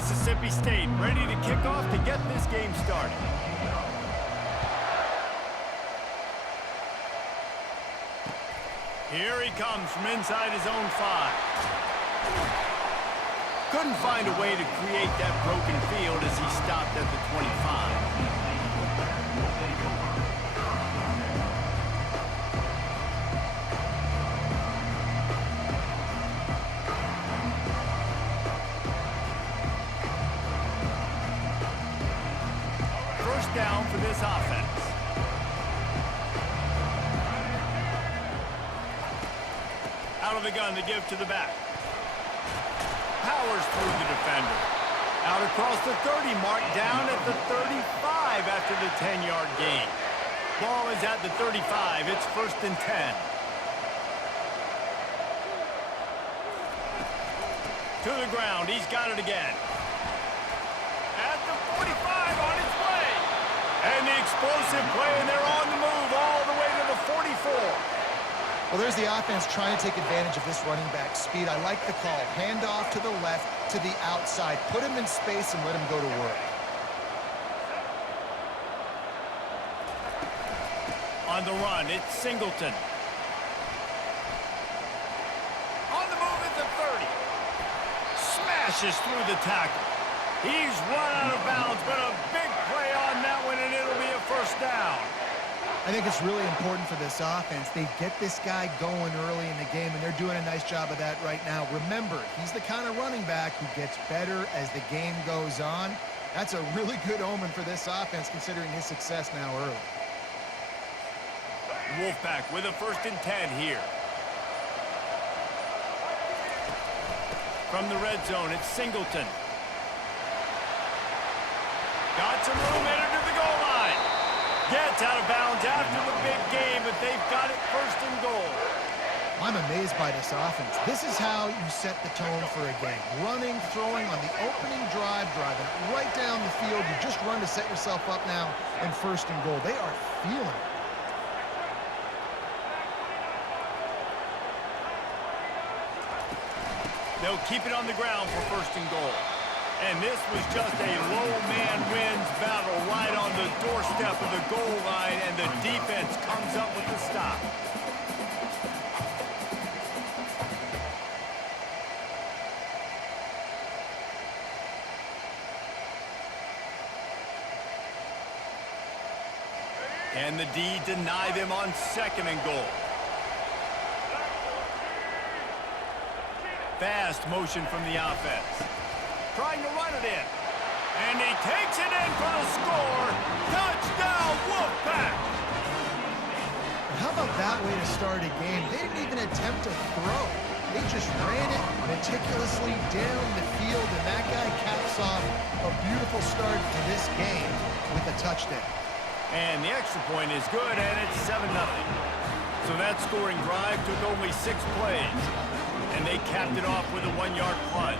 Mississippi State ready to kick off to get this game started. Here he comes from inside his own 5. Couldn't find a way to create that broken field as he stopped at the 25. First down for this offense. Out of the gun to give to the back. Powers through the defender. Out across the 30 mark, down at the 35 after the 10-yard gain. Ball is at the 35. It's 1st and 10. To the ground. He's got it again. At the 45 on its way. And the explosive play, and they're on the move all the way to the 44. Well, there's the offense trying to take advantage of this running back speed. I like the call. Hand off to the left, to the outside. Put him in space and let him go to work. On the run, it's Singleton. On the move at the 30. Smashes through the tackle. He's run out of bounds, but a big play on that one, and it'll be a 1st down. I think it's really important for this offense. They get this guy going early in the game, and they're doing a nice job of that right now. Remember, he's the kind of running back who gets better as the game goes on. That's a really good omen for this offense, considering his success now early. Wolfpack with a 1st and 10 here. From the red zone, it's Singleton. Got some room headed to the goal line. Gets out of bounds after the big game, but they've got it 1st and goal. I'm amazed by this offense. This is how you set the tone for a game. Running, throwing on the opening drive, driving right down the field. You just run to set yourself up now in 1st and goal. They are feeling it. They'll keep it on the ground for 1st and goal. And this was just a low man wins battle right on the doorstep of the goal line, and the defense comes up with the stop. And the D deny them on 2nd and goal. Fast motion from the offense. Trying to run it in. And he takes it in for the score. Touchdown, Wolfpack! How about that way to start a game? They didn't even attempt to throw. They just ran it meticulously down the field, and that guy caps off a beautiful start to this game with a touchdown. And the extra point is good, and it's 7-0. So that scoring drive took only 6 plays. And they capped it off with a 1-yard plunge.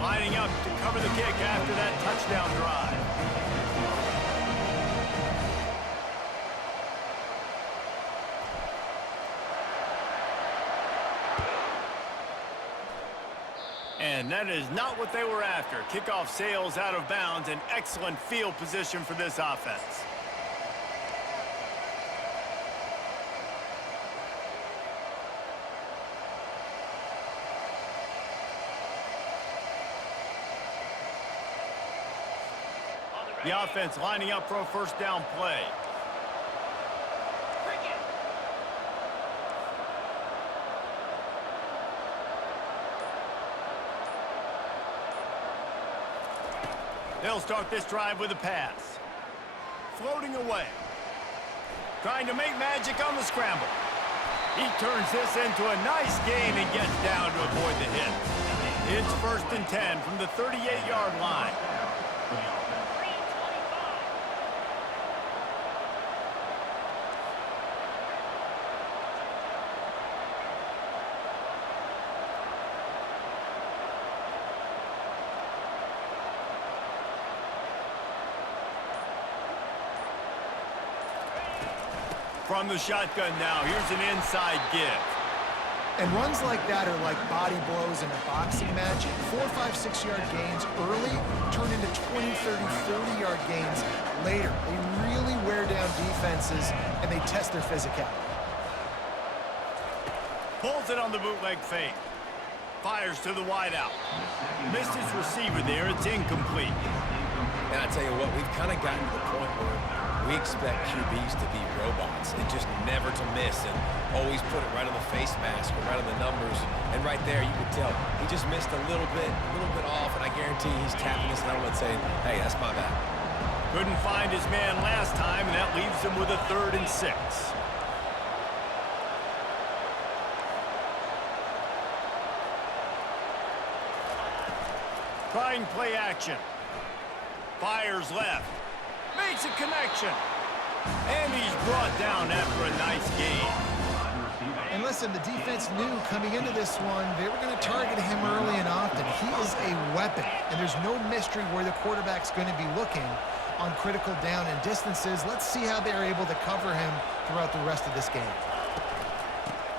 Lining up to cover the kick after that touchdown drive. And that is not what they were after. Kickoff sails out of bounds, and excellent field position for this offense. The offense lining up for a 1st down play. They'll start this drive with a pass. Floating away. Trying to make magic on the scramble. He turns this into a nice gain and gets down to avoid the hit. It's 1st and 10 from the 38-yard line. From the shotgun now, here's an inside give. And runs like that are like body blows in a boxing match. 4, 5, 6-yard gains early turn into 20, 30, 40-yard gains later. They really wear down defenses, and they test their physicality. Pulls it on the bootleg fake. Fires to the wideout. Missed his receiver there. It's incomplete. And I tell you what, we've kind of gotten to the point where we expect QBs to be robots and just never to miss and always put it right on the face mask or right on the numbers. And right there, you can tell he just missed a little bit off, and I guarantee he's tapping his helmet saying, hey, that's my bad. Couldn't find his man last time, and that leaves him with a 3rd and 6. Trying play action. Fires left. Makes a connection. And he's brought down after a nice gain. And listen, the defense knew coming into this one, they were going to target him early and often. He is a weapon, and there's no mystery where the quarterback's going to be looking on critical down and distances. Let's see how they're able to cover him throughout the rest of this game.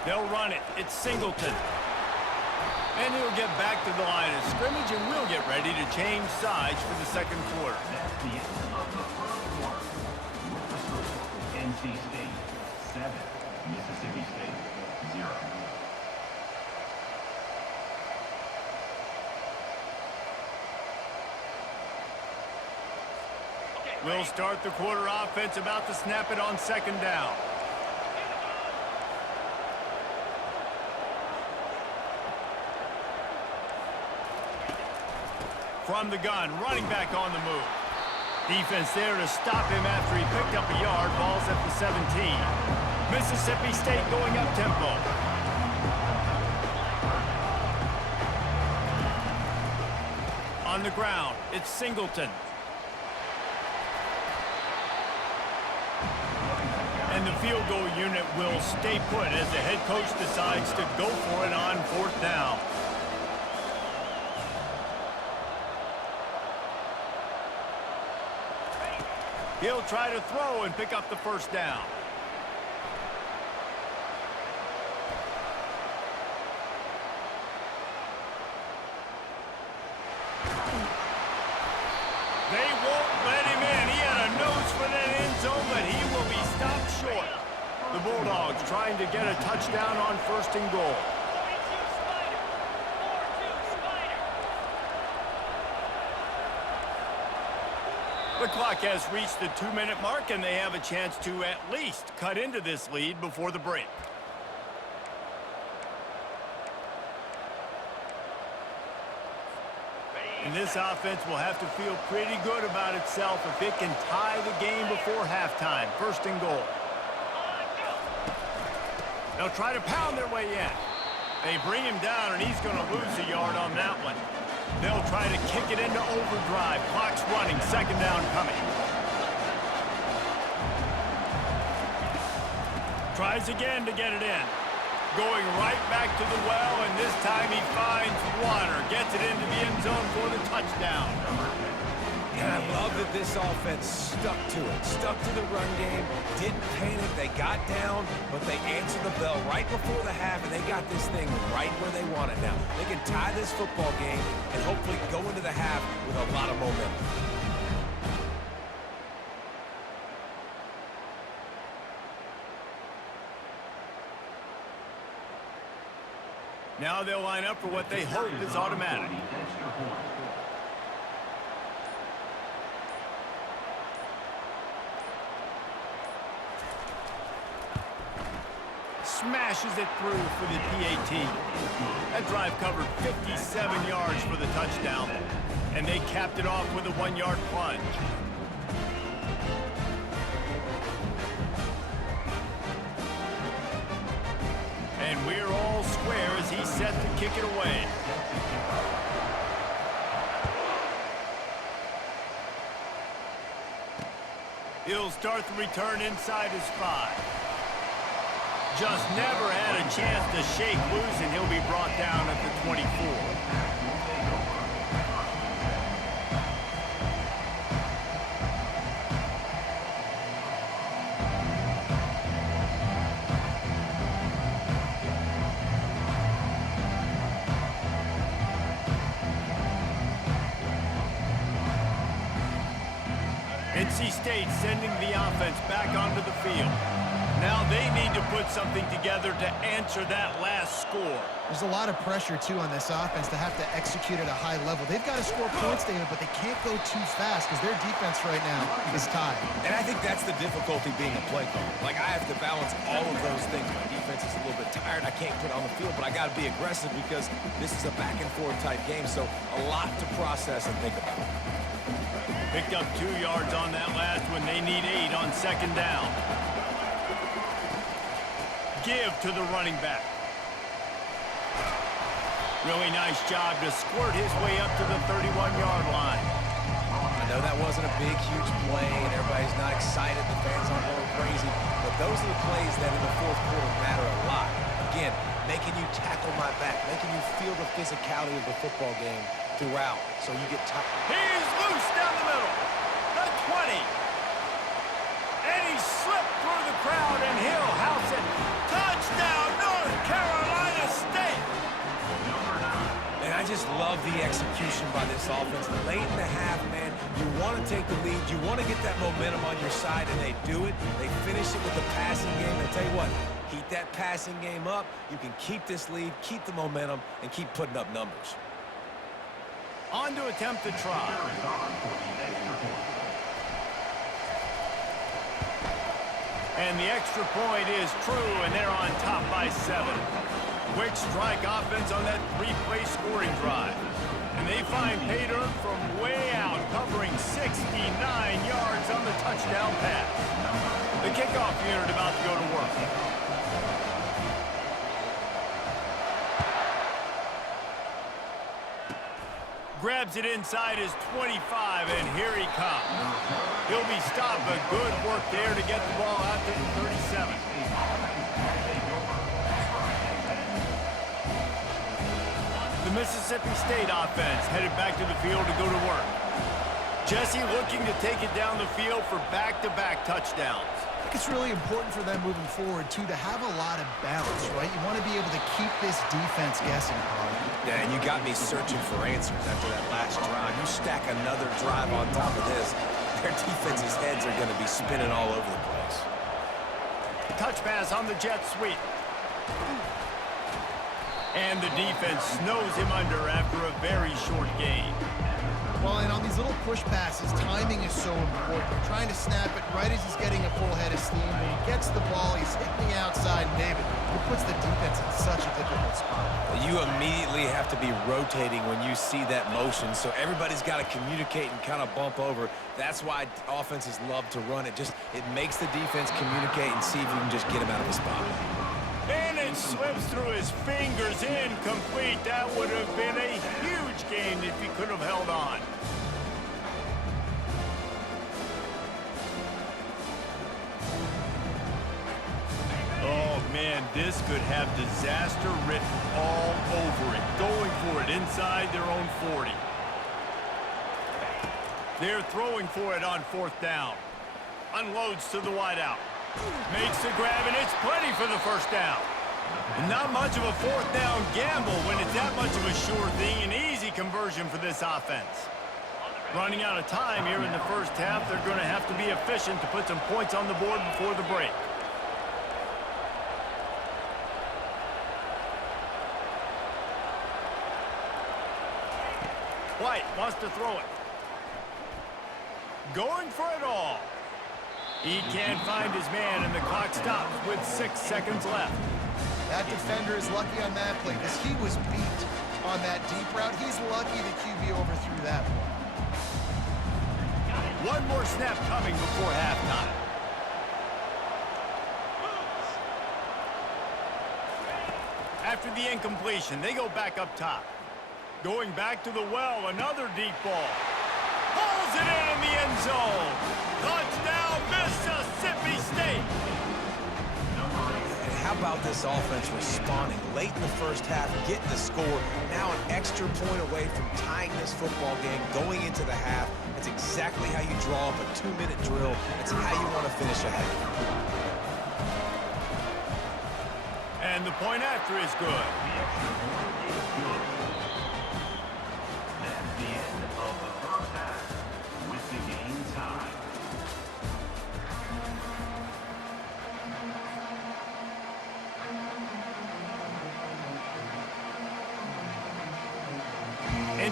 They'll run it. It's Singleton. And he'll get back to the line of scrimmage, and we'll get ready to change sides for the second quarter. That's the end of the first quarter. NC State 7, Mississippi State 0. We'll start the quarter offense, about to snap it on 2nd down. From the gun, running back on the move. Defense there to stop him after he picked up a yard. Ball's at the 17. Mississippi State going up tempo. On the ground, it's Singleton. And the field goal unit will stay put as the head coach decides to go for it on 4th down. He'll try to throw and pick up the 1st down. They won't let him in. He had a nose for that end zone, but he will be stopped short. The Bulldogs trying to get a touchdown on 1st and goal. The clock has reached the 2-minute mark, and they have a chance to at least cut into this lead before the break. And this offense will have to feel pretty good about itself if it can tie the game before halftime. 1st and goal. They'll try to pound their way in. They bring him down, and he's going to lose a yard on that one. They'll try to kick it into overdrive. Clock's running. 2nd down coming. Tries again to get it in. Going right back to the well, and this time he finds water. Gets it into the end zone for the touchdown. And I love that this offense stuck to it, stuck to the run game, didn't panic, they got down, but they answered the bell right before the half, and they got this thing right where they want it now. They can tie this football game and hopefully go into the half with a lot of momentum. Now they'll line up for what they hope is automatic. Smashes it through for the PAT. That drive covered 57 yards for the touchdown, and they capped it off with a 1-yard plunge. And we're all square as he's set to kick it away. He'll start the return inside his 5. Just never had a chance to shake loose, and he'll be brought down at the 24. NC State sending the offense back onto the field. Now they need to put something together to answer that last score. There's a lot of pressure, too, on this offense to have to execute at a high level. They've got to score points, David, but they can't go too fast because their defense right now is tied. And I think that's the difficulty being a play caller. Like, I have to balance all of those things. My defense is a little bit tired. I can't put it on the field, but I got to be aggressive because this is a back-and-forth type game, so a lot to process and think about. Picked up 2 yards on that last one. They need 8 on second down. Give to the running back. Really nice job to squirt his way up to the 31-yard line. I know that wasn't a big, huge play, and everybody's not excited. The fans aren't going crazy, but those are the plays that in the fourth quarter matter a lot. Again, making you tackle my back, making you feel the physicality of the football game throughout, so you get tired. He's loose down the middle. The 20. And he slipped through the crowd, and he'll house it. Touchdown, North Carolina State. And I just love the execution by this offense. Late in the half, man, you want to take the lead. You want to get that momentum on your side, and they do it. They finish it with the passing game. And tell you what, keep that passing game up. You can keep this lead, keep the momentum, and keep putting up numbers. On to attempt the try. And the extra point is true, and they're on top by 7. Quick strike offense on that 3-play scoring drive. And they find pay dirt from way out, covering 69 yards on the touchdown pass. The kickoff unit about to go to work. Grabs it inside his 25, and here he comes. He'll be stopped, but good work there to get the ball out to the 37. The Mississippi State offense headed back to the field to go to work. Jesse looking to take it down the field for back-to-back touchdowns. I think it's really important for them moving forward, too, to have a lot of balance, right? You want to be able to keep this defense guessing, Carl. Yeah, and you got me searching for answers after that last drive. You stack another drive on top of this, their defense's heads are going to be spinning all over the place. Touch pass on the jet sweep. And the defense snows him under after a very short gain. Well, and on these little push passes, timing is so important. You're trying to snap it right as he's getting a full head of steam. When he gets the ball, he's hitting the outside, David. It puts the defense in such a difficult spot. You immediately have to be rotating when you see that motion, so everybody's got to communicate and kind of bump over. That's why offenses love to run it. It makes the defense communicate and see if you can just get him out of the spot. And it slips through his fingers, incomplete. That would have been a huge gain if he could have held on. Oh, man, this could have disaster written all over it. Going for it inside their own 40. They're throwing for it on 4th down. Unloads to the wideout. Makes the grab, and it's plenty for the 1st down. Not much of a 4th down gamble when it's that much of a sure thing. An easy conversion for this offense. Running out of time here in the 1st half. They're going to have to be efficient to put some points on the board before the break. White wants to throw it. Going for it all. He can't find his man, and the clock stops with 6 seconds left. That defender is lucky on that play because he was beat on that deep route. He's lucky the QB overthrew that one. One more snap coming before halftime. After the incompletion, they go back up top. Going back to the well, another deep ball. Pulls it in the end zone. Touchdown, Mississippi State. And how about this offense responding late in the 1st half, getting the score, now an extra point away from tying this football game, going into the half. That's exactly how you draw up a 2-minute drill. It's how you want to finish a half. And the point after is good.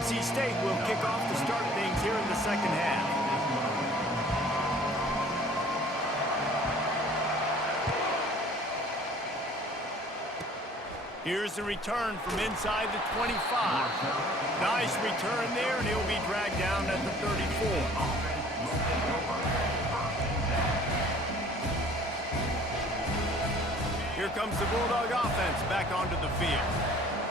NC State will kick off to start things here in the second half. Here's the return from inside the 25. Nice return there, and he'll be dragged down at the 34. Here comes the Bulldog offense back onto the field.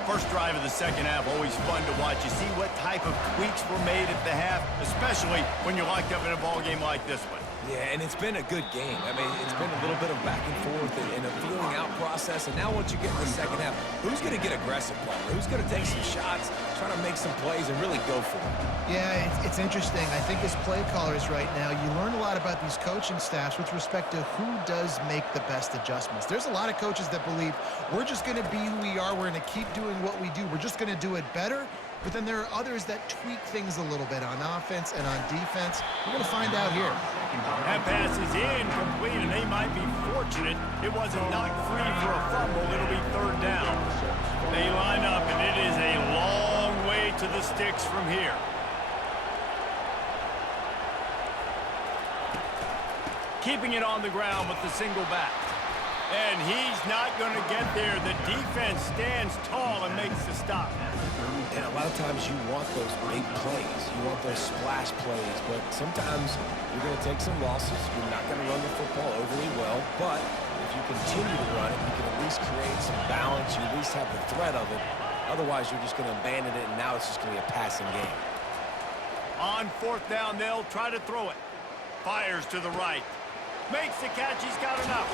First drive of the second half, always fun to watch. You see what type of tweaks were made at the half, especially when you're locked up in a ball game like this one. Yeah, and it's been a good game. I mean, it's been a little bit of back and forth and a feeling out process. And now once you get in the second half, who's going to get aggressive, Paul? Who's going to take some shots, try to make some plays, and really go for it? Yeah, it's interesting. I think as play callers right now, you learn a lot about these coaching staffs with respect to who does make the best adjustments. There's a lot of coaches that believe we're just going to be who we are. We're going to keep doing what we do. We're just going to do it better. But then there are others that tweak things a little bit on offense and on defense. We're going to find out here. That pass is incomplete, and they might be fortunate it wasn't knocked free for a fumble. It'll be third down. They line up, and it is a long way to the sticks from here. Keeping it on the ground with the single back. And he's not going to get there. The defense stands tall and makes the stop. And a lot of times you want those big plays. You want those splash plays. But sometimes you're going to take some losses. You're not going to run the football overly well. But if you continue to run it, you can at least create some balance. You at least have the threat of it. Otherwise, you're just going to abandon it, and now it's just going to be a passing game. On fourth down, they'll try to throw it. Fires to the right. Makes the catch. He's got enough.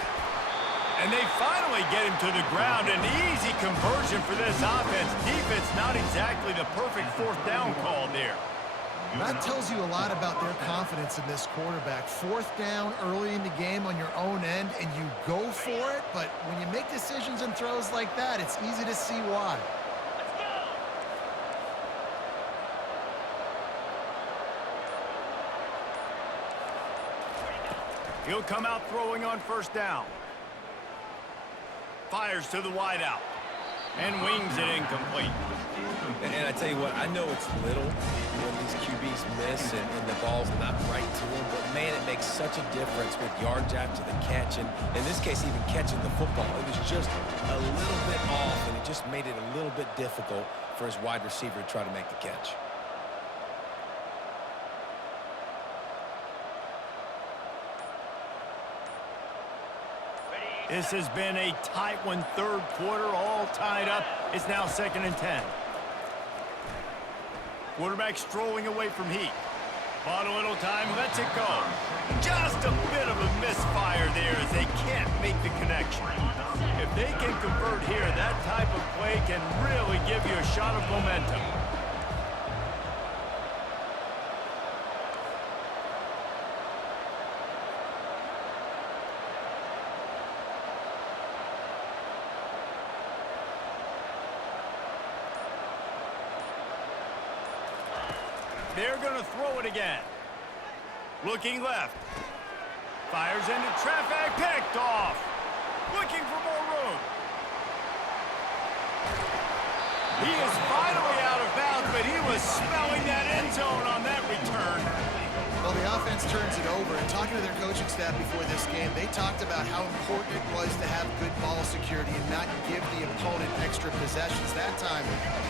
And they finally get him to the ground. An easy conversion for this offense. Defense not exactly the perfect fourth down call there. That tells you a lot about their confidence in this quarterback. Fourth down early in the game on your own end, and you go for it. But when you make decisions and throws like that, it's easy to see why. He'll come out throwing on first down. Fires to the wideout. And wings it incomplete. And I tell you what, I know it's little when these QBs miss and the ball's not right to them, but man, it makes such a difference with yards after the catch. And in this case, even catching the football, it was just a little bit off, and it just made it a little bit difficult for his wide receiver to try to make the catch. This has been a tight one, third quarter, all tied up. It's now 2nd and 10. Quarterback strolling away from Heat. Bought a little time, lets it go. Just a bit of a misfire there as they can't make the connection. If they can convert here, that type of play can really give you a shot of momentum. They're going to throw it again. Looking left. Fires into traffic. Picked off. Looking for more room. He is finally out of bounds, but he was smelling that end zone on that return. Well, the offense turns it over, and talking to their coaching staff before this game, they talked about how important it was to have good ball security and not give the opponent extra possessions. That time,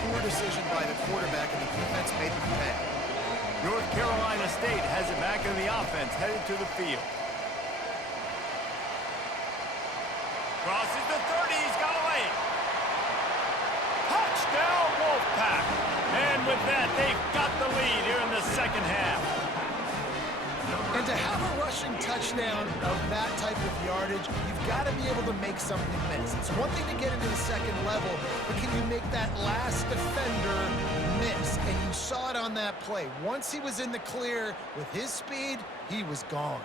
poor decision by the quarterback, and the defense made them pay. North Carolina State has it back in the offense, headed to the field. Crosses the 30, he's got a lane. Touchdown, Wolfpack. And with that, they've got the lead here in the second half. And to have a rushing touchdown of that type of yardage, you've got to be able to make something miss. It's one thing to get into the second level, but can you make that last defender miss? And you saw it on that play. Once he was in the clear with his speed, he was gone.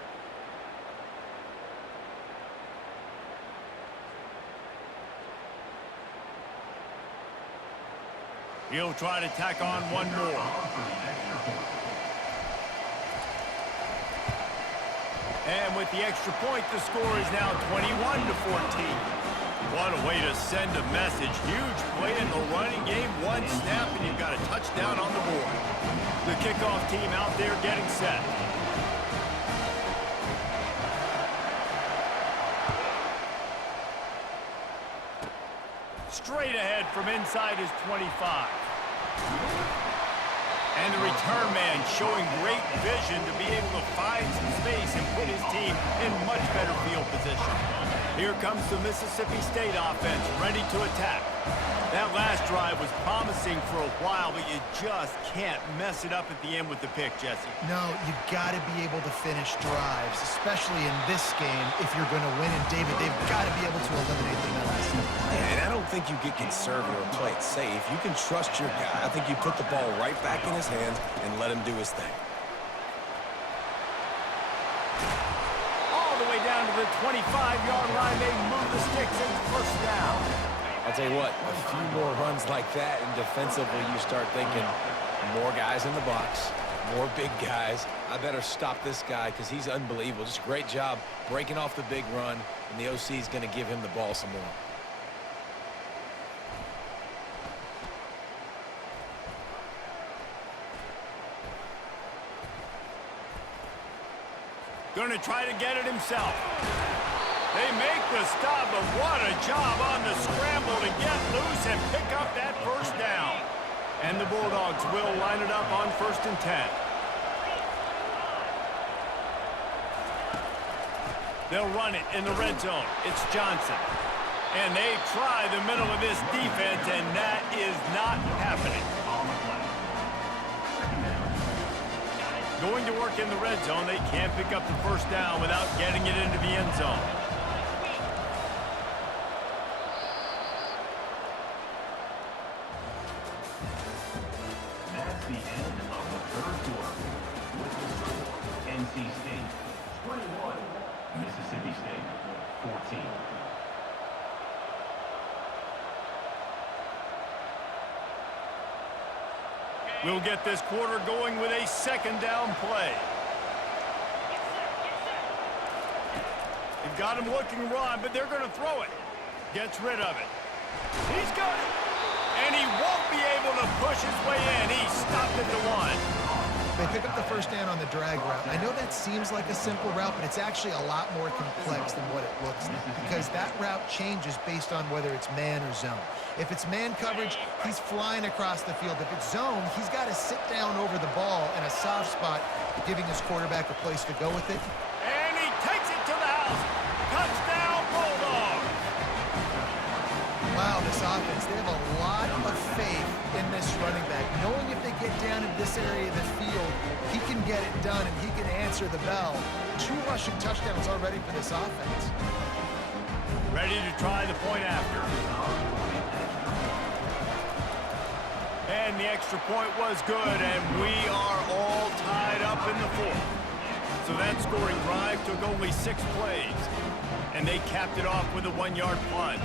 He'll try to tack on one more. And with the extra point, the score is now 21-14. What a way to send a message. Huge play in the running game. One snap, and you've got a touchdown on the board. The kickoff team out there getting set. Straight ahead from inside his 25. And the return man showing great vision to be able to find some space and put his team in much better field position. Here comes the Mississippi State offense, ready to attack. That last drive was promising for a while, but you just can't mess it up at the end with the pick, Jesse. No, you've got to be able to finish drives, especially in this game if you're going to win. And David, they've got to be able to eliminate the penalties. And I don't think you get conservative or play it safe. You can trust your guy. I think you put the ball right back in his hands and let him do his thing. All the way down to the 25-yard line, they move the sticks and first down. I'll tell you what, a few more runs like that, and defensively you start thinking more guys in the box, more big guys. I better stop this guy because he's unbelievable. Just a great job breaking off the big run, and the OC is going to give him the ball some more. Going to try to get it himself. They make the stop, but what a job on the scramble to get loose and pick up that first down. And the Bulldogs will line it up on 1st and 10. They'll run it in the red zone. It's Johnson. And they try the middle of this defense, and that is not happening. Going to work in the red zone, they can't pick up the first down without getting it into the end zone. That's the end of the third quarter. With the score, NC State 21, Mississippi State 14. We'll get this quarter going with a second down play. They've got him looking run, but they're going to throw it. Gets rid of it. He's got it. And he won't be able to push his way in. He stopped at the 1. They pick up the first down on the drag route. I know that seems like a simple route, but it's actually a lot more complex than what it looks like because that route changes based on whether it's man or zone. If it's man coverage, he's flying across the field. If it's zone, he's got to sit down over the ball in a soft spot, giving his quarterback a place to go with it. And he takes it to the house. Touchdown, Bulldogs. Wow, this offense, they have a lot of faith in this running back. Knowing if they get down in this area of the field, he can get it done and he can answer the bell. 2 rushing touchdowns already for this offense. Ready to try the point after. And the extra point was good, and we are all tied up in the 4th. So that scoring drive took only 6 plays, and they capped it off with a 1-yard plunge.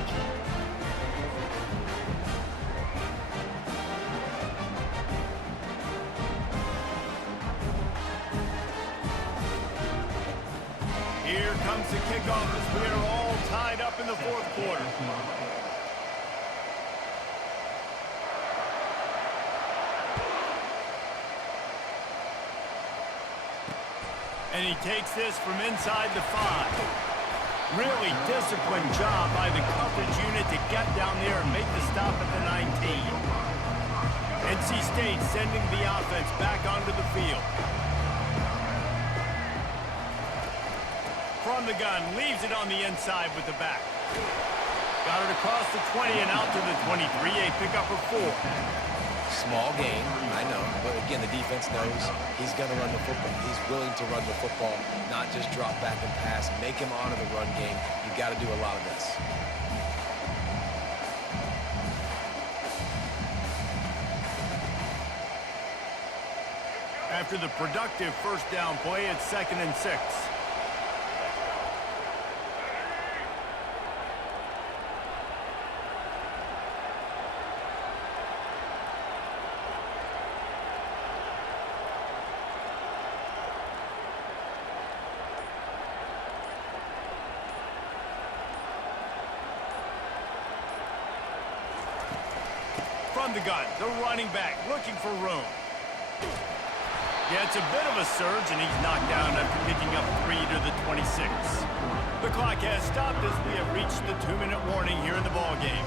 Here comes the kickoff as we are all tied up in the 4th quarter. And he takes this from inside the 5. Really disciplined job by the coverage unit to get down there and make the stop at the 19. NC State sending the offense back onto the field. From the gun, leaves it on the inside with the back. Got it across the 20 and out to the 23, a pickup of 4. Small game, I know, but again, the defense knows he's going to run the football. He's willing to run the football, not just drop back and pass, make him honor the run game. You got to do a lot of this. After the productive first down play, it's 2nd and 6. from the gun, the running back looking for room. Gets a bit of a surge, and he's knocked down after picking up 3 to the 26. The clock has stopped as we have reached the 2-minute warning here in the ballgame.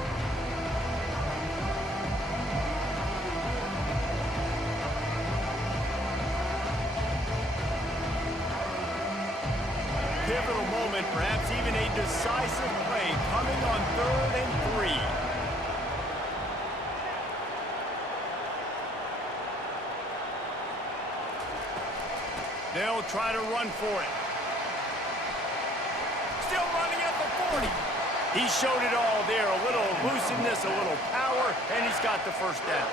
Pivotal moment, perhaps even a decisive play coming on 3rd and 3. They'll try to run for it. Still running at the 40. He showed it all there. A little looseness, a little power, and he's got the first down.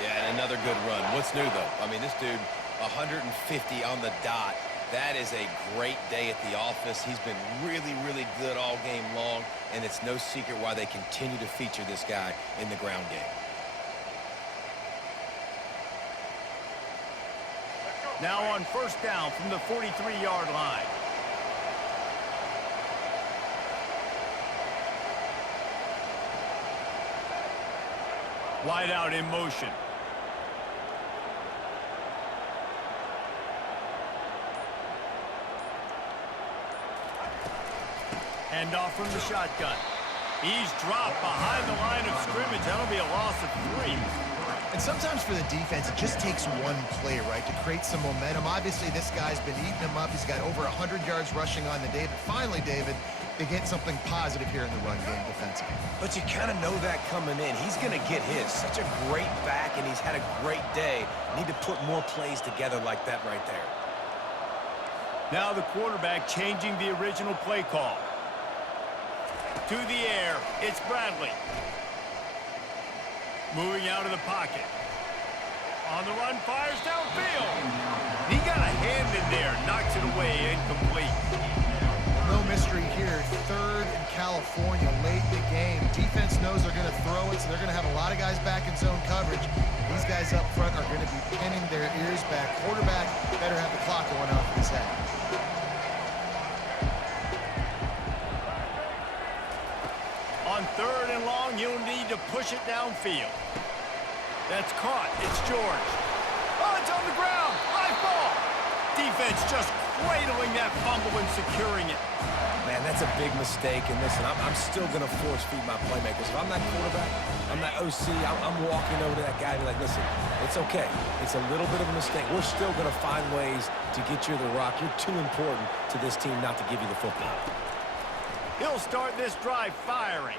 Yeah, and another good run. What's new, though? I mean, this dude, 150 on the dot. That is a great day at the office. He's been really, really good all game long, and it's no secret why they continue to feature this guy in the ground game. Now on first down from the 43-yard line. Wide out in motion. Hand off from the shotgun. He's dropped behind the line of scrimmage. That'll be a loss of 3. And sometimes for the defense, it just takes one play, right, to create some momentum. Obviously, this guy's been eating them up. He's got over 100 yards rushing on the day. But finally, David, they get something positive here in the run game defensively. But you kind of know that coming in. He's going to get his. Such a great back, and he's had a great day. Need to put more plays together like that right there. Now the quarterback changing the original play call. To the air, it's Bradley. Moving out of the pocket. On the run, fires downfield. He got a hand in there, knocks it away, incomplete. No mystery here. 3rd in California late in the game. Defense knows they're going to throw it, so they're going to have a lot of guys back in zone coverage. These guys up front are going to be pinning their ears back. Quarterback better have the clock going off in his head. On 3rd and long, you'll need to push it downfield. That's caught. It's George. Oh, it's on the ground. High ball. Defense just cradling that fumble and securing it. Man, that's a big mistake. And listen, I'm still going to force feed my playmakers. If I'm that quarterback, I'm that OC, I'm walking over to that guy and be like, listen, it's okay. It's a little bit of a mistake. We're still going to find ways to get you the rock. You're too important to this team not to give you the football. He'll start this drive firing.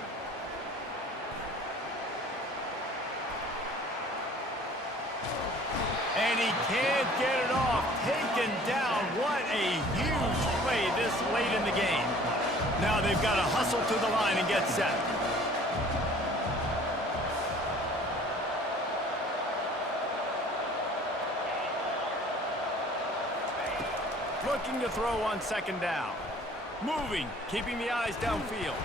And he can't get it off. Taken down. What a huge play this late in the game. Now they've got to hustle to the line and get set. Looking to throw on 2nd down. Moving, keeping the eyes downfield.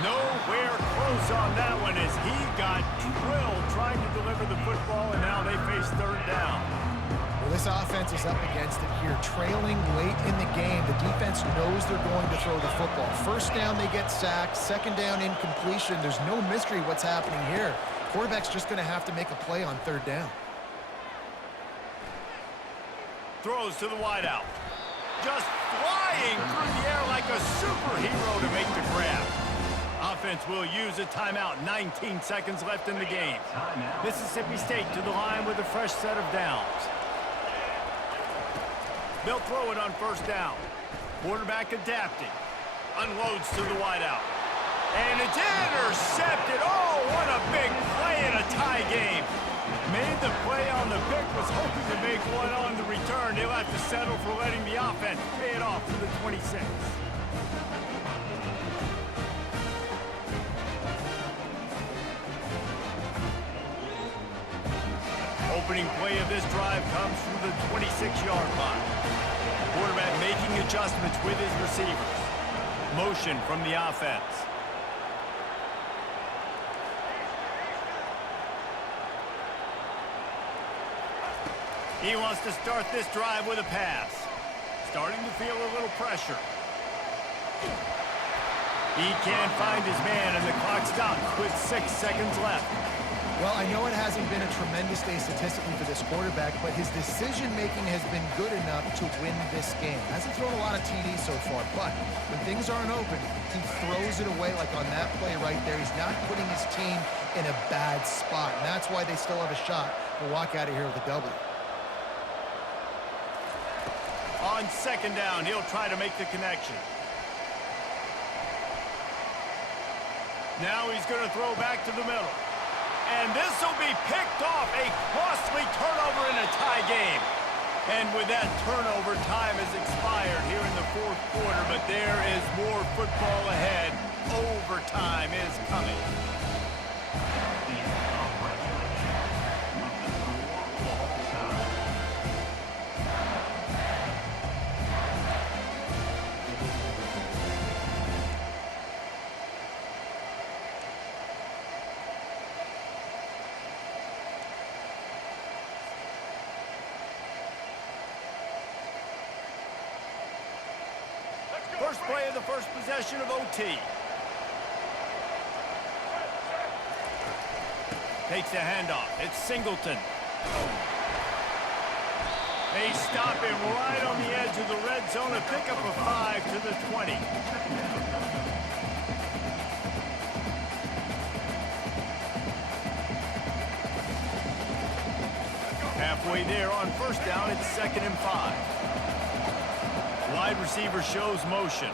Nowhere close on that one as he got drilled trying to deliver the football, and now they face 3rd down. Well, this offense is up against it here. Trailing late in the game, the defense knows they're going to throw the football. 1st down, they get sacked. 2nd down, incompletion. There's no mystery what's happening here. Quarterback's just going to have to make a play on 3rd down. Throws to the wideout. Just flying through the air like a superhero to make the grab. Offense will use a timeout. 19 seconds left in the game. Mississippi State to the line with a fresh set of downs. They'll throw it on 1st down. Quarterback adapting. Unloads to the wideout. And it's intercepted. Oh, what a big play in a tie game. Made the play on the pick, was hoping to make one on the return. He'll have to settle for letting the offense pay it off to the 26. Opening play of this drive comes from the 26-yard line. Quarterback making adjustments with his receivers. Motion from the offense. He wants to start this drive with a pass. Starting to feel a little pressure. He can't find his man, and the clock stops with 6 seconds left. Well, I know it hasn't been a tremendous day statistically for this quarterback, but his decision-making has been good enough to win this game. Hasn't thrown a lot of TDs so far, but when things aren't open, he throws it away like on that play right there. He's not putting his team in a bad spot, and that's why they still have a shot to walk out of here with a W. On second down, he'll try to make the connection. Now he's going to throw back to the middle. And this will be picked off. A costly turnover in a tie game. And with that turnover, time has expired here in the fourth quarter, but there is more football ahead. Overtime is coming. First play of the first possession of OT. Takes the handoff. It's Singleton. They stop him right on the edge of the red zone and pick up a 5 to the 20. Halfway there on first down, it's 2nd and 5. Wide receiver shows motion.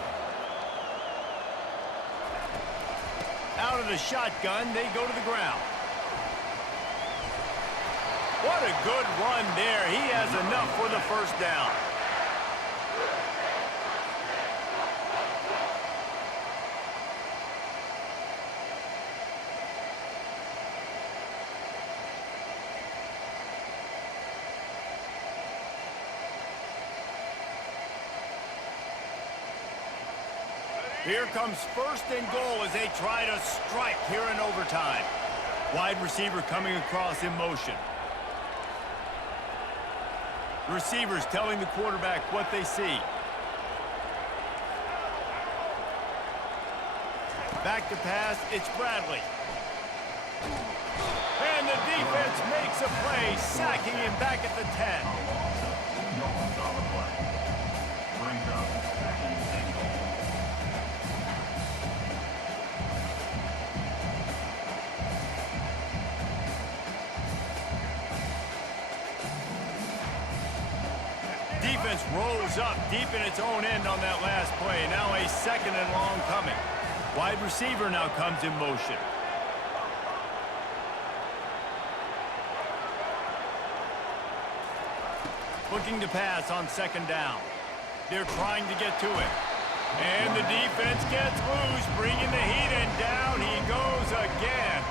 Out of the shotgun, they go to the ground. What a good run there. He has enough for the first down. Here comes 1st and goal as they try to strike here in overtime. Wide receiver coming across in motion. Receivers telling the quarterback what they see. Back to pass, it's Bradley. And the defense makes a play, sacking him back at the 10. Defense rolls up deep in its own end on that last play. Now a 2nd and long coming. Wide receiver now comes in motion. Looking to pass on 2nd down. They're trying to get to it. And the defense gets loose, bringing the heat, and down he goes again.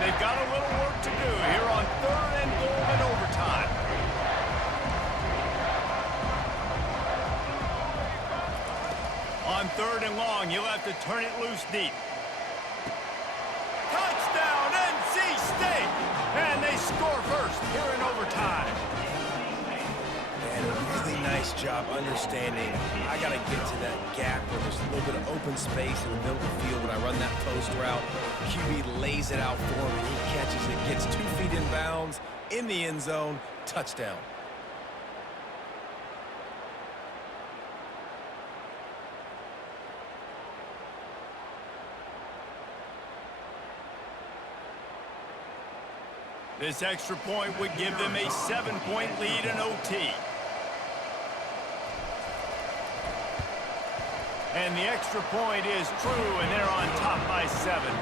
They've got a little work to do here on 3rd and goal in overtime. On 3rd and long, you'll have to turn it loose deep. Touchdown, NC State! And they score first here in overtime. And a really nice job understanding I got to get to that gap where there's a little bit of open space in the middle of the field when I run that post route. QB lays it out for him, and he catches it, gets 2 feet in bounds, in the end zone, touchdown. This extra point would give them a 7-point lead in OT. And the extra point is true, and they're on top by 7.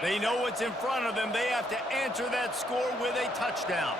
They know what's in front of them. They have to answer that score with a touchdown.